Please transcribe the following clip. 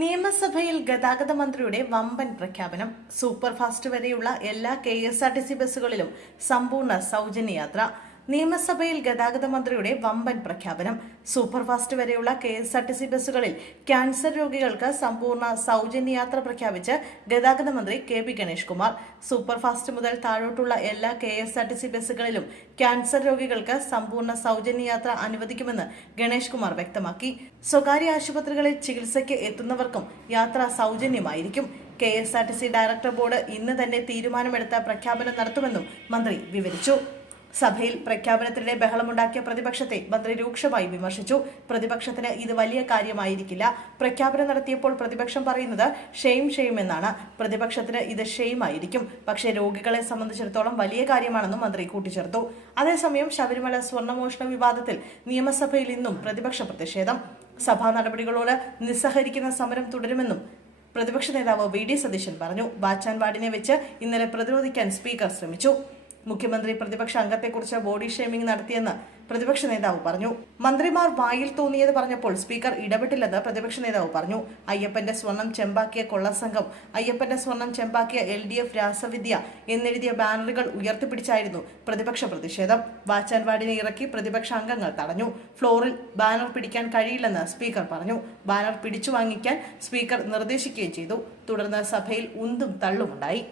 നിയമസഭയിൽ ഗതാഗത മന്ത്രിയുടെ വമ്പൻ പ്രഖ്യാപനം. സൂപ്പർ ഫാസ്റ്റ് വരെയുള്ള എല്ലാ K S R T C ബസ്സുകളിലും സമ്പൂർണ സൗജന്യ യാത്ര നിയമസഭയിൽ ഗതാഗത മന്ത്രിയുടെ വമ്പൻ പ്രഖ്യാപനം. സൂപ്പർഫാസ്റ്റ് വരെയുള്ള K S R T C ബസ്സുകളിൽ ക്യാൻസർ രോഗികൾക്ക് സമ്പൂർണ സൗജന്യ യാത്ര പ്രഖ്യാപിച്ച് ഗതാഗത മന്ത്രി K P Ganesh Kumar superfast മുതൽ താഴോട്ടുള്ള എല്ലാ K S R T C ബസ്സുകളിലും cancer രോഗികൾക്ക് സമ്പൂർണ സൗജന്യ യാത്ര അനുവദിക്കുമെന്ന് ഗണേഷ് കുമാർ വ്യക്തമാക്കി. സ്വകാര്യ ആശുപത്രികളിൽ ചികിത്സയ്ക്ക് എത്തുന്നവർക്കും യാത്ര സൗജന്യമായിരിക്കും. K S R T C director board ഇന്ന് തന്നെ തീരുമാനമെടുത്ത പ്രഖ്യാപനം നടത്തുമെന്നും മന്ത്രി വിവരിച്ചു. സഭയിൽ പ്രഖ്യാപനത്തിനിടെ ബഹളമുണ്ടാക്കിയ പ്രതിപക്ഷത്തെ മന്ത്രി രൂക്ഷമായി വിമർശിച്ചു. പ്രതിപക്ഷത്തിന് ഇത് വലിയ കാര്യമായിരിക്കില്ല. പ്രഖ്യാപനം നടത്തിയപ്പോൾ പ്രതിപക്ഷം പറയുന്നത് ഷെയിം ഷെയിം എന്നാണ് പ്രതിപക്ഷത്തിന് ഇത് ഷെയിം ആയിരിക്കും പക്ഷേ രോഗികളെ സംബന്ധിച്ചിടത്തോളം വലിയ കാര്യമാണെന്നും മന്ത്രി കൂട്ടിച്ചേർത്തു. അതേസമയം ശബരിമല സ്വർണമോഷണ വിവാദത്തിൽ നിയമസഭയിൽ ഇന്നും പ്രതിപക്ഷ പ്രതിഷേധം. സഭാ നടപടികളോട് നിസ്സഹരിക്കുന്ന സമരം തുടരുമെന്നും പ്രതിപക്ഷ നേതാവ് വി ഡി സതീശൻ പറഞ്ഞു. ബാച്ചാൻ വാർഡിനെ വെച്ച് ഇന്നലെ പ്രതിരോധിക്കാൻ സ്പീക്കർ ശ്രമിച്ചു. മുഖ്യമന്ത്രി പ്രതിപക്ഷ അംഗത്തെക്കുറിച്ച് ബോഡി ഷേമിംഗ് നടത്തിയെന്ന് പ്രതിപക്ഷ നേതാവ് പറഞ്ഞു. മന്ത്രിമാർ വായിൽ തോന്നിയത് പറഞ്ഞപ്പോൾ സ്പീക്കർ ഇടപെട്ടില്ലെന്ന് പ്രതിപക്ഷ നേതാവ് പറഞ്ഞു. അയ്യപ്പന്റെ സ്വർണം ചെമ്പാക്കിയ കൊള്ളസംഘം അയ്യപ്പന്റെ സ്വർണം ചെമ്പാക്കിയ എൽ ഡി എഫ് രാസവിദ്യ എന്നെഴുതിയ ബാനറുകൾ ഉയർത്തിപ്പിടിച്ചായിരുന്നു പ്രതിപക്ഷ പ്രതിഷേധം. വാച്ചാൻവാടിനെ ഇറക്കി പ്രതിപക്ഷ അംഗങ്ങൾ തടഞ്ഞു. ഫ്ലോറിൽ ബാനർ പിടിക്കാൻ കഴിയില്ലെന്ന് സ്പീക്കർ പറഞ്ഞു. ബാനർ പിടിച്ചു വാങ്ങിക്കാൻ സ്പീക്കർ നിർദ്ദേശിക്കുകയും ചെയ്തു. തുടർന്ന് സഭയിൽ ഉന്തും തള്ളുമുണ്ടായി.